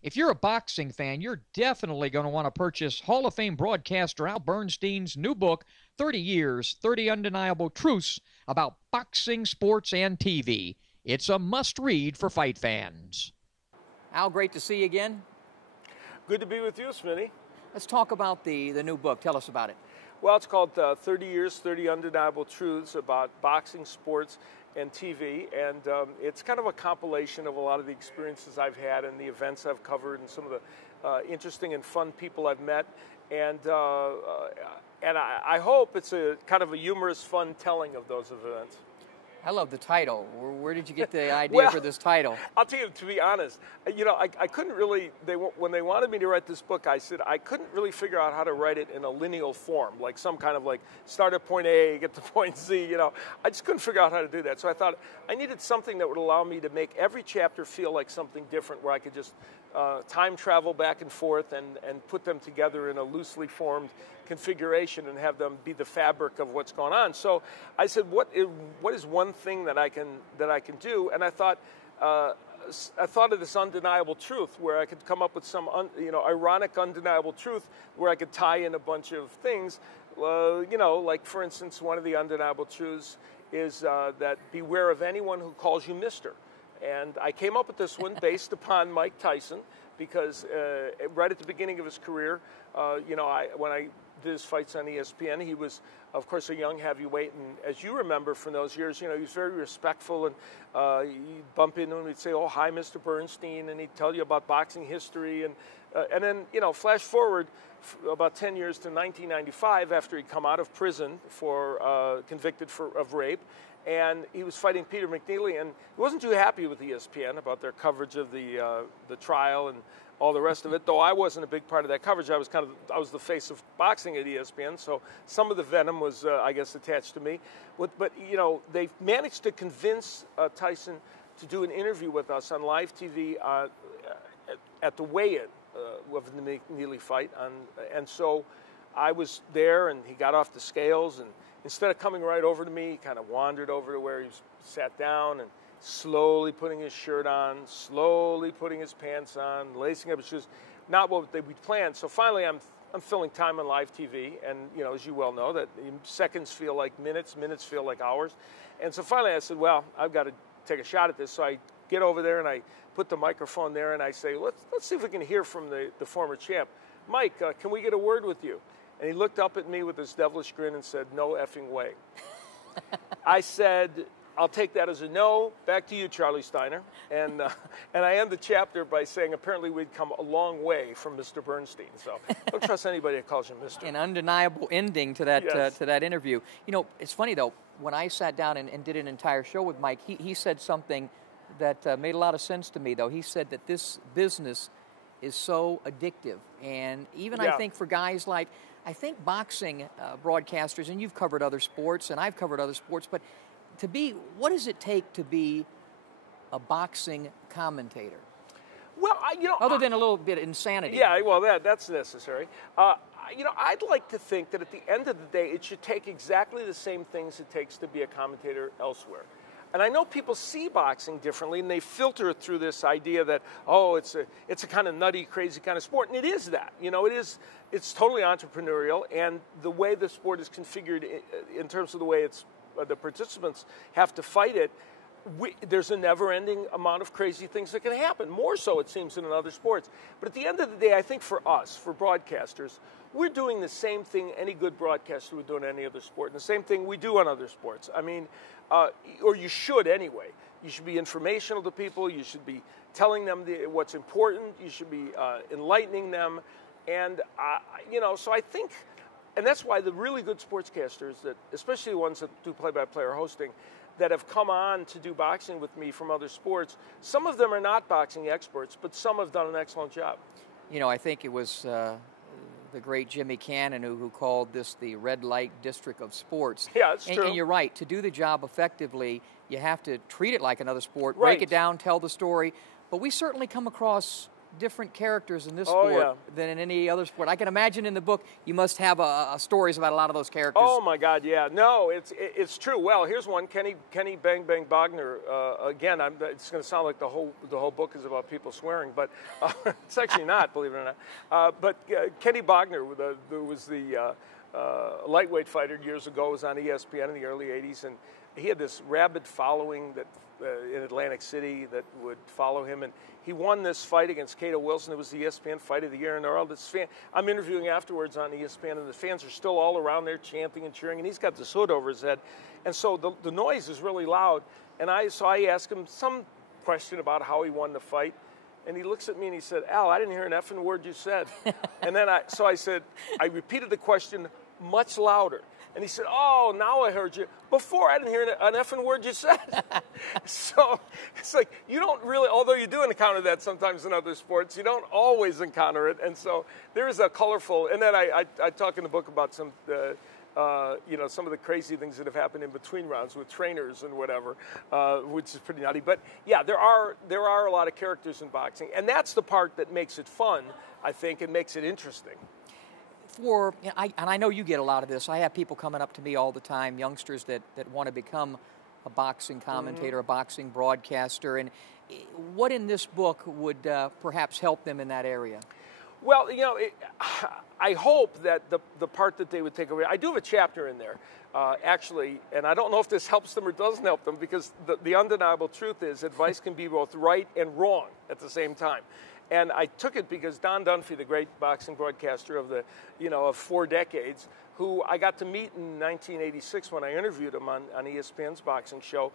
If you're a boxing fan, you're definitely going to want to purchase Hall of Fame broadcaster Al Bernstein's new book, 30 Years, 30 Undeniable Truths About Boxing, Sports, and TV. It's a must read for fight fans. Al, great to see you again. Good to be with you, Smitty. Let's talk about the new book. Tell us about it. Well, it's called 30 Years, 30 Undeniable Truths About Boxing, Sports, and TV, and it's kind of a compilation of a lot of the experiences I've had and the events I've covered and some of the interesting and fun people I've met, and I hope it's a kind of a humorous, fun telling of those events. I love the title. Where did you get the idea for this title? I'll tell you, to be honest, I couldn't really, when they wanted me to write this book, I said I couldn't really figure out how to write it in a lineal form, like some kind of like start at point A, get to point Z, I just couldn't figure out how to do that. So I thought I needed something that would allow me to make every chapter feel like something different, where I could just time travel back and forth and put them together in a loosely formed configuration and have them be the fabric of what's going on. So I said, what is one thing that I can do? And I thought of this undeniable truth, where I could come up with some ironic undeniable truth where I could tie in a bunch of things. Like for instance, one of the undeniable truths is that beware of anyone who calls you Mister. And I came up with this one based upon Mike Tyson, because right at the beginning of his career, when I did his fights on ESPN, he was, of course, a young heavyweight, and as you remember from those years, he was very respectful, and you'd bump into him, he'd say, "Oh, hi, Mr. Bernstein," and he'd tell you about boxing history, and then, flash forward about 10 years to 1995, after he'd come out of prison for convicted of rape, and he was fighting Peter McNeely, and he wasn't too happy with ESPN about their coverage of the trial and all the rest of it. Though I wasn't a big part of that coverage, I was the face of boxing at ESPN, so some of the venom was, I guess, attached to me. But they managed to convince Tyson to do an interview with us on live TV at the weigh-in of the McNeely fight, and so I was there, and he got off the scales, and instead of coming right over to me, he kind of wandered over to where he sat down and slowly putting his shirt on, slowly putting his pants on, lacing up his shoes, not what we'd planned. So finally, I'm filling time on live TV, and as you well know, that seconds feel like minutes, minutes feel like hours. And so finally I said, well, I've got to take a shot at this. So I get over there and I put the microphone there and I say, let's see if we can hear from the former champ. Mike, can we get a word with you? And he looked up at me with this devilish grin and said, "No effing way." I said, "I'll take that as a no. Back to you, Charlie Steiner." And I end the chapter by saying, apparently we'd come a long way from Mr. Bernstein. So don't trust anybody that calls you Mr. An undeniable ending to that Yes. to that interview. It's funny though. When I sat down and did an entire show with Mike, he said something that made a lot of sense to me. Though he said that this business is so addictive, and even I think for guys like, I think boxing broadcasters, and you've covered other sports, and I've covered other sports, but what does it take to be a boxing commentator? Well, other than a little bit of insanity. Yeah, well, that's necessary. I'd like to think that at the end of the day, it should take exactly the same things it takes to be a commentator elsewhere. And I know people see boxing differently, and they filter it through this idea that, oh, it's a kind of nutty, crazy kind of sport, and it is that. It's totally entrepreneurial, and the way the sport is configured in terms of the way the participants have to fight it, there's a never-ending amount of crazy things that can happen, more so, it seems, than in other sports. But at the end of the day, I think for us, for broadcasters, we're doing the same thing any good broadcaster would do in any other sport, and the same thing we do on other sports. I mean, or you should anyway. You should be informational to people. You should be telling them what's important. You should be enlightening them. And, so I think, and that's why the really good sportscasters, especially the ones that do play-by-play or hosting, that have come on to do boxing with me from other sports, some of them are not boxing experts, but some have done an excellent job. I think it was the great Jimmy Cannon who called this the red light district of sports. Yeah, it's true. And you're right. To do the job effectively, you have to treat it like another sport, Right. break it down, tell the story. But we certainly come across different characters in this sport than in any other sport. I can imagine in the book you must have stories about a lot of those characters. Oh my God, yeah. No, it's true. Well, here's one. Kenny Bang Bang Bogner. Again, it's going to sound like the whole book is about people swearing, but it's actually not, believe it or not. But Kenny Bogner, who was the lightweight fighter years ago, was on ESPN in the early '80s, and he had this rabid following that in Atlantic City that would follow him, and he won this fight against Cato Wilson. It was the ESPN Fight of the Year, and I'm interviewing afterwards on ESPN, and the fans are still all around there chanting and cheering, and he's got this hood over his head, and so the noise is really loud. And I asked him some question about how he won the fight, and he looks at me and he said, "Al, I didn't hear an effing word you said." And then I repeated the question much louder. And he said, "Oh, now I heard you. Before, I didn't hear an effing word you said." So it's like you don't really, although you do encounter that sometimes in other sports, you don't always encounter it. And so there is a colorful, and then I talk in the book about some of the crazy things that have happened in between rounds with trainers and whatever, which is pretty nutty. But yeah, there are a lot of characters in boxing, and that's the part that makes it fun, I think, and makes it interesting. And I know you get a lot of this. I have people coming up to me all the time, youngsters that want to become a boxing commentator, a boxing broadcaster. And what in this book would perhaps help them in that area? Well, I hope that the part that they would take away, I do have a chapter in there, actually, and I don't know if this helps them or doesn't help them, because the undeniable truth is advice can be both right and wrong at the same time. And I took it because Don Dunphy, the great boxing broadcaster of 4 decades, who I got to meet in 1986 when I interviewed him on ESPN's boxing show,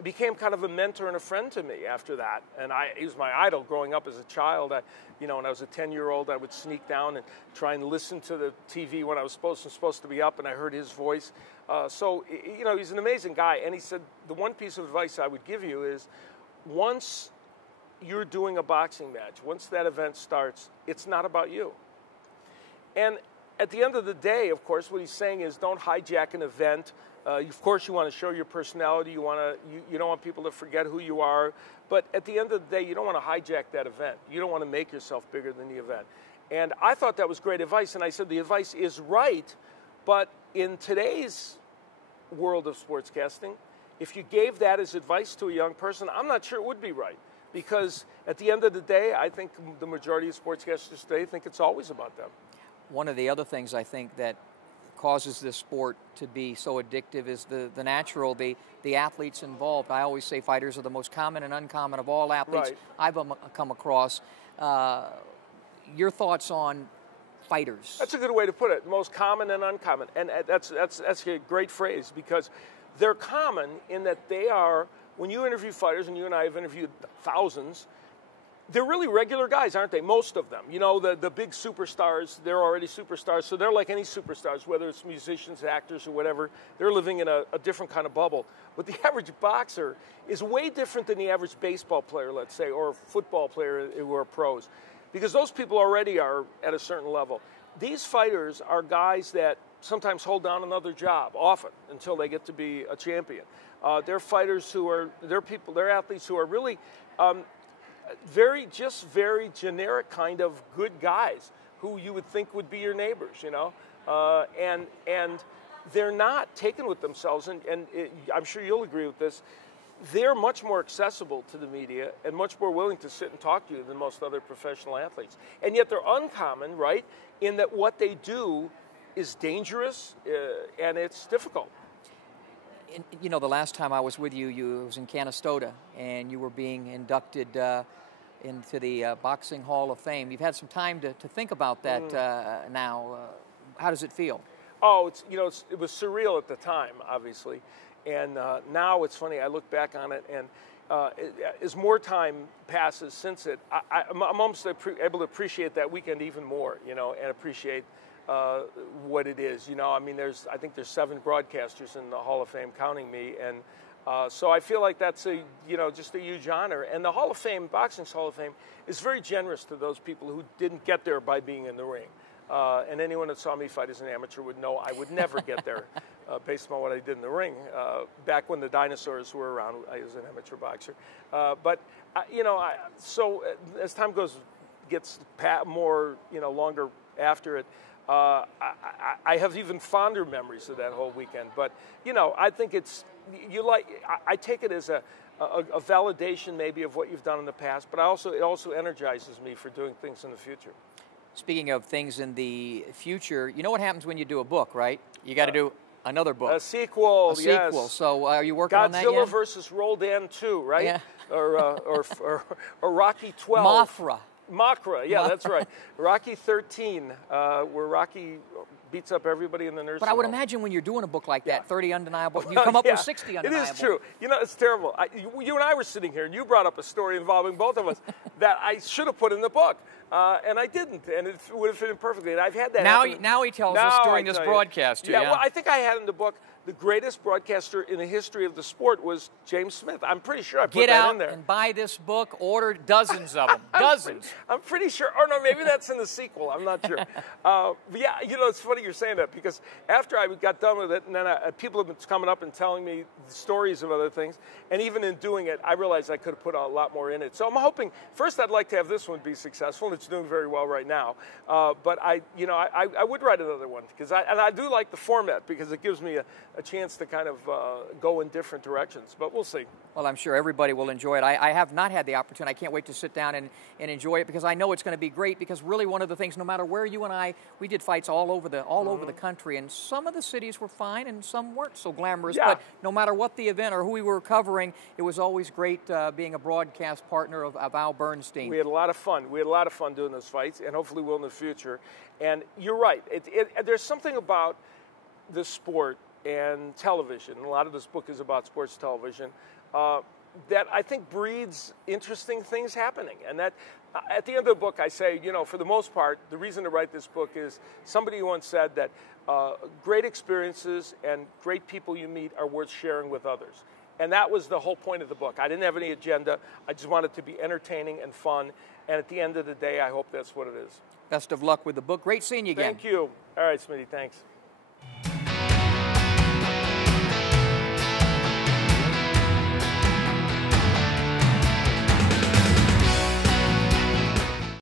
became kind of a mentor and a friend to me after that. And he was my idol growing up as a child. When I was a 10-year-old, I would sneak down and try and listen to the TV when I was supposed to be up, and I heard his voice. So he's an amazing guy. And he said, the one piece of advice I would give you is, once you're doing a boxing match, once that event starts, it's not about you. And at the end of the day, of course, what he's saying is don't hijack an event. Of course, you want to show your personality. You don't want people to forget who you are. But at the end of the day, you don't want to hijack that event. You don't want to make yourself bigger than the event. And I thought that was great advice. And I said the advice is right, but in today's world of sportscasting, if you gave that as advice to a young person, I'm not sure it would be right. Because at the end of the day, I think the majority of sportscasters today think it's always about them. One of the other things I think that causes this sport to be so addictive is the athletes involved. I always say fighters are the most common and uncommon of all athletes I've come across. Your thoughts on fighters? That's a good way to put it. Most common and uncommon, and that's a great phrase, because they're common in that they are. When you interview fighters, and you and I have interviewed thousands, they're really regular guys, aren't they? Most of them. The big superstars, they're already superstars, so they're like any superstars, whether it's musicians, actors, or whatever. They're living in a different kind of bubble. But the average boxer is way different than the average baseball player, let's say, or football player who are pros, because those people already are at a certain level. These fighters are guys that sometimes hold down another job, often, until they get to be a champion. They're fighters they're athletes who are really very generic kind of good guys who you would think would be your neighbors, and they're not taken with themselves, and I'm sure you'll agree with this. They're much more accessible to the media and much more willing to sit and talk to you than most other professional athletes. And yet they're uncommon, right, in that what they do is dangerous and it's difficult. The last time I was with you, it was in Canastota, and you were being inducted into the Boxing Hall of Fame. You've had some time to think about that now. How does it feel? Oh, it was surreal at the time, obviously. And now it's funny, I look back on it, and as more time passes since it, I'm almost able to appreciate that weekend even more, and appreciate what it is. I think there's 7 broadcasters in the Hall of Fame, counting me, and so I feel like that's just a huge honor. And the Hall of Fame, Boxing's Hall of Fame, is very generous to those people who didn't get there by being in the ring. And anyone that saw me fight as an amateur would know I would never get there based on what I did in the ring back when the dinosaurs were around. I was an amateur boxer. So as time gets more, longer after it, I have even fonder memories of that whole weekend. But, I think I take it as a validation maybe of what you've done in the past, but it also energizes me for doing things in the future. Speaking of things in the future, you know what happens when you do a book, right? You got to do another book. A sequel, A sequel. Yes. So are you working on that yet? Godzilla versus Rodan 2, right? Yeah. or Rocky 12. Mothra, yeah, that's right. Rocky 13, where Rocky beats up everybody in the nursing home. But I would imagine when you're doing a book like that, 30 undeniable, you come up with 60 undeniable. It is true. It's terrible. You and I were sitting here, and you brought up a story involving both of us that I should have put in the book, and I didn't, and it would have fitted perfectly. And I've had that happen. Now he tells us during this broadcast. Yeah, well, I think I had in the book, the greatest broadcaster in the history of the sport was James Smith. I'm pretty sure I put that in there. Get out and buy this book. Order dozens of them. Dozens. I'm pretty sure. Or no, maybe that's in the sequel. I'm not sure. But yeah, it's funny you're saying that, because after I got done with it, and then people have been coming up and telling me stories of other things, and even in doing it, I realized I could have put a lot more in it. So I'm hoping, first I'd like to have this one be successful, and it's doing very well right now. But I would write another one, because I do like the format, because it gives me a chance to kind of go in different directions, but we'll see. Well, I'm sure everybody will enjoy it. I have not had the opportunity. I can't wait to sit down and enjoy it, because I know it's going to be great, because really one of the things, no matter where you and we did fights all over the country, and some of the cities were fine and some weren't so glamorous, but no matter what the event or who we were covering, it was always great being a broadcast partner of Al Bernstein. We had a lot of fun. We had a lot of fun doing those fights, and hopefully we'll in the future. And you're right. There's something about the sport and television, and a lot of this book is about sports television, that I think breeds interesting things happening. And that, at the end of the book, I say, for the most part, the reason to write this book is somebody once said that great experiences and great people you meet are worth sharing with others. And that was the whole point of the book. I didn't have any agenda. I just wanted it to be entertaining and fun. And at the end of the day, I hope that's what it is. Best of luck with the book. Great seeing you again. Thank you. All right, Smitty, thanks.